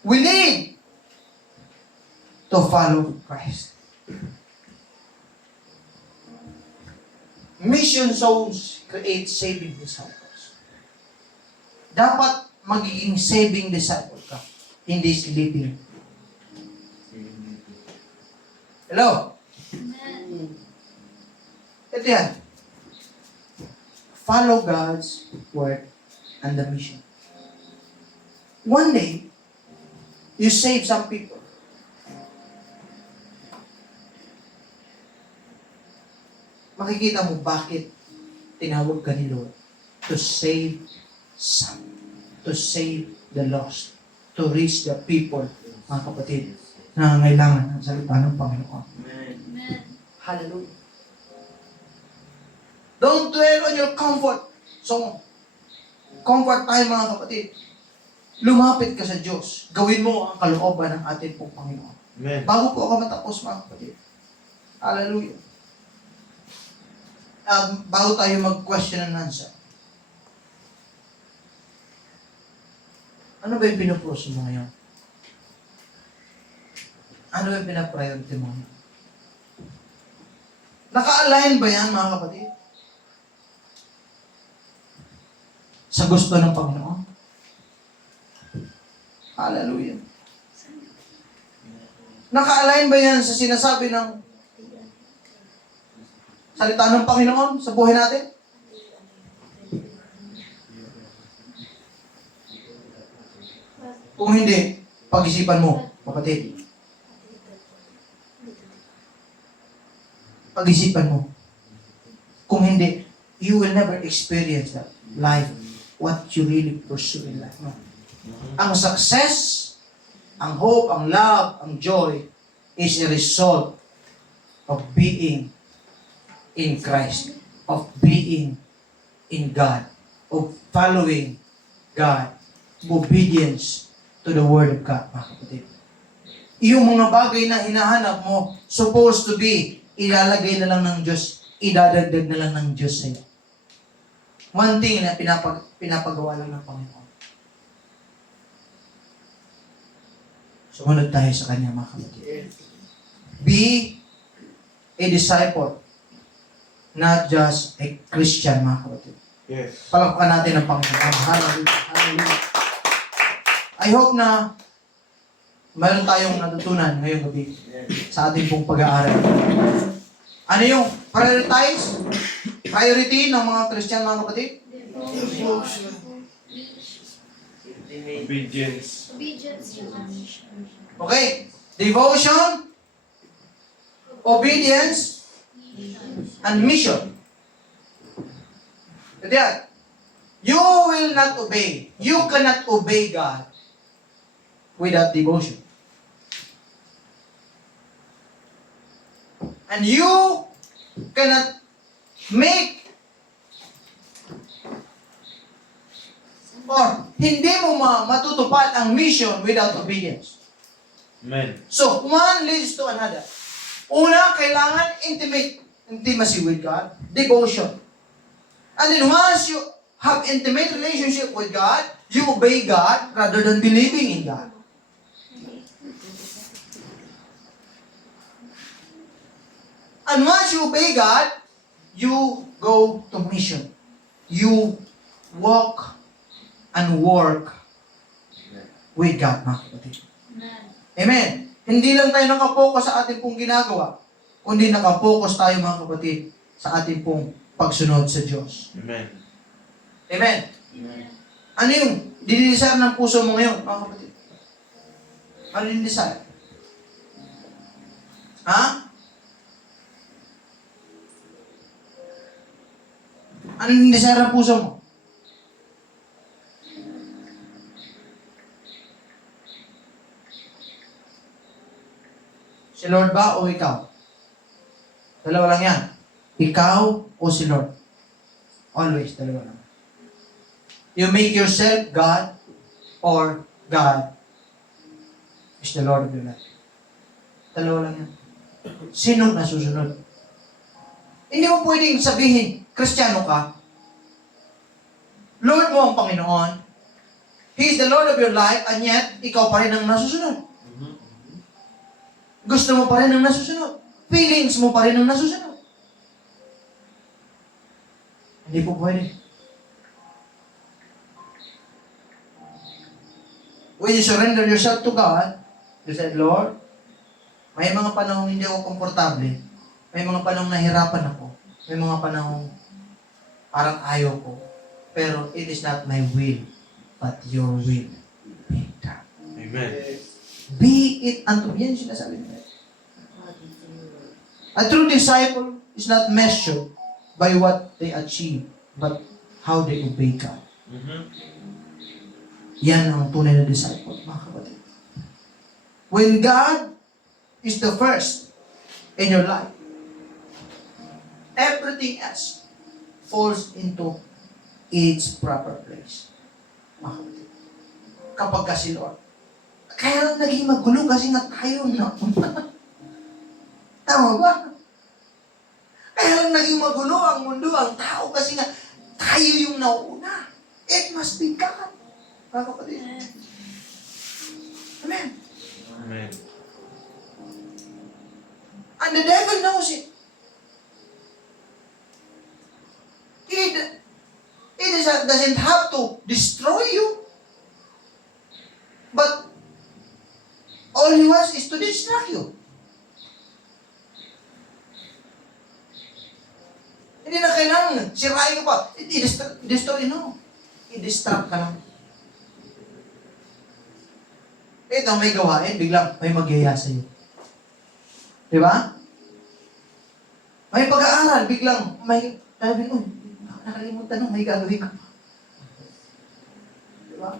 We need to follow Christ. Mission souls create saving disciples. Dapat magiging saving disciple ka, hindi sleeping. Hello? Amen. Ito yan. Follow God's word and the mission. One day, you save some people. Makikita mo bakit tinawag ka ni Lord to save some, to save the lost, to reach the people, mga kapatid, na nangangailangan ng salita ng Panginoon. Amen. Hallelujah. Don't dwell on your comfort. So, comfort tayo mga kapatid. Lumapit ka sa Diyos. Gawin mo ang kalooban ng ating pong Panginoon. Amen. Bago po ako matapos mga kapatid. Hallelujah. Bago tayo mag-question and answer. Ano ba yung pinupuso mo ngayon? Ano ba yung pinapriority mo ngayon? Naka-align ba yan, mga kapatid? Sa gusto ng Panginoon? Hallelujah. Naka-align ba yan sa sinasabi ng salita ng Panginoon sa buhay natin? Kung hindi, pag-isipan mo, kapatid. Pag-isipan mo. Kung hindi, you will never experience that life, what you really pursue in life. No? Ang success, ang hope, ang love, ang joy is a result of being in Christ, of being in God, of following God, obedience to the Word of God, mga kapatid. Yung mga bagay na hinahanap mo, supposed to be, ilalagay na lang ng Diyos, idadagdag na lang ng Diyos sa'yo. One thing na pinapagawa lang ng Panginoon. Sumunod tayo sa Kanya, mga kapatid. Be a disciple, not just a Christian, mga kapatid. Yes. Palakpakan natin ang Panginoon. Hallelujah. Hallelujah. I hope na mayroon tayong natutunan ngayong gabi sa ating pong pag-aaral. Ano yung priority ng mga Christian, mga kapatid? Devotion. Obedience. Obedience to the mission. Okay. Devotion, obedience, and mission. That you will not obey. You cannot obey God without devotion. And you cannot make or hindi mo matutupad ang mission without obedience. Amen. So, one leads to another. Una, kailangan intimacy with God, devotion. And then once you have intimate relationship with God, you obey God rather than believing in God. And once you obey God, you go to mission. You walk and work with God, mga kapatid. Amen. Amen. Hindi lang tayo nakapokus sa ating pong ginagawa, kundi nakapokus tayo, mga kapatid, sa ating pong pagsunod sa Diyos. Amen. Amen. Amen. Ano yung dinidesire ng puso mo ngayon, mga kapatid? Ano yung desire? Ha? Ano yung desire ng puso mo? Si Lord ba o ikaw? Dalawa lang yan. Ikaw o si Lord? Always, dalawa lang. You make yourself God or God is the Lord of your life. Dalawa lang yan. Sino nasusunod? Hindi mo pwedeng sabihin, Kristiyano ka. Lord mo ang Panginoon. He is the Lord of your life, and yet, ikaw pa rin ang nasusunod. Gusto mo pa rin ang nasusunod. Feelings mo pa rin ang nasusunod. Hindi po pwede. When you surrender yourself to God, you said, Lord, may mga panahong hindi ako komportable. May mga panahong nahirapan ako. May mga panahong parang ayaw ko. Pero it is not my will, but your will be done. Amen. Be it unto me. Yan yung sinasabi nila. A true disciple is not measured by what they achieve, but how they obey God. Yan ang tunay na disciple, mga kapatid. When God is the first in your life, everything else falls into its proper place. Mga kapatid. Kapag ka si Lord. Kaya lang naging magulo kasi nga tayo na. Tama ba? Kaya lang naging magulo ang mundo, ang tao kasi nga tayo yung nauuna. It must be God. Mga kapatid. Amen. Amen. And the devil knows it. It doesn't have to destroy you. But all he wants is to distract you. Hindi na kailangan sirain ka pa. I-destroy, no. I-distract ka lang. Ito, may gawain, biglang may magyaya sa'yo. Di ba? May pag-aaral, biglang may, sabi, uy, nakalimutan nung may gagawin ko. Diba?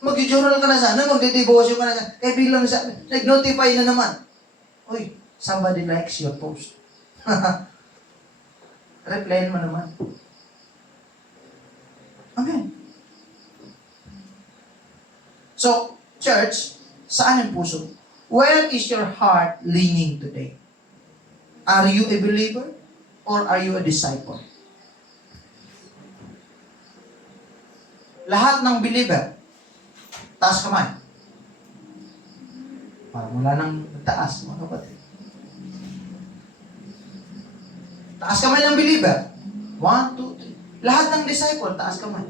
Mag-journal ka na sana, magde-devotion ka na sana. Kaya biglang nag-notify na naman. Uy, somebody likes your post. Replyan mo naman. Amen. So, church, saan ang puso? Where is your heart leaning today? Are you a believer or are you a disciple? Lahat ng believer, taas kamay. Parang wala nang taas, mga kapatid. Taas kamay ng believer. 1, 2, 3. Lahat ng disciple, taas kamay.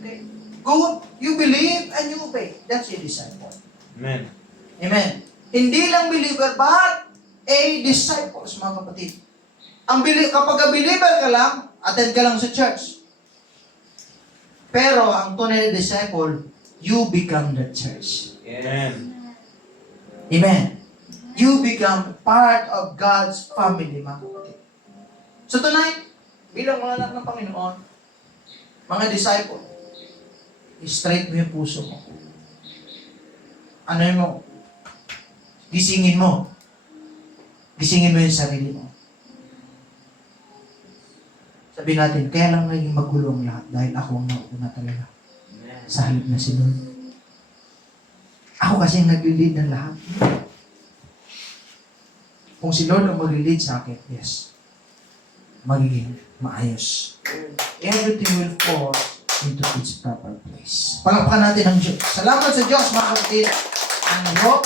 Okay. Good. You believe and you obey. That's your disciple. Amen. Amen. Hindi lang believer, but a disciples, mga kapatid. Kapag a believer ka lang, attend ka lang sa church. Pero ang tunay na disciple, you become the church. Amen. Amen. You become part of God's family, mga kapatid. So tonight, bilang mga anak ng Panginoon, mga disciple, straight mo yung puso mo. Ano mo? Gisingin mo. Gisingin mo yung sarili mo. Sabi natin, kaya lang naging magulo ang lahat dahil ako ang nauna talaga. Sa halip na si Lord. Ako kasi ang nag-lead ng lahat. Kung si Lord ang mag-lead sa akin, yes, magiging maayos. Everything will fall into its proper place. Palakpakan natin ang Diyos. Salamat sa Diyos, mga kapatid. Ang Diyos,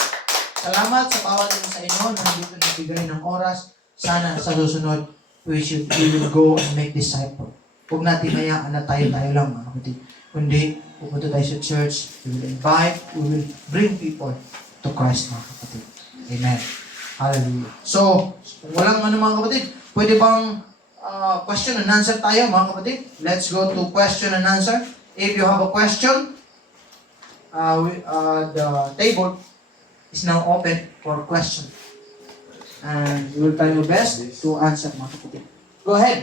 salamat sa bawat isa sa inyo na dito nagbigay ng oras. Sana sa susunod, we will go and make disciple. Huwag natin hayaan na tayo lang, mga kapatid. Kundi, pupunta tayo sa church, we will invite, we will bring people to Christ, mga kapatid. Amen. Hallelujah. So, kung walang mga kapatid, pwede bang question and answer tayo, mga kapatid? Let's go to question and answer. If you have a question, the table is now open for question. And we will try our best to answer, mga kapatid. Go ahead.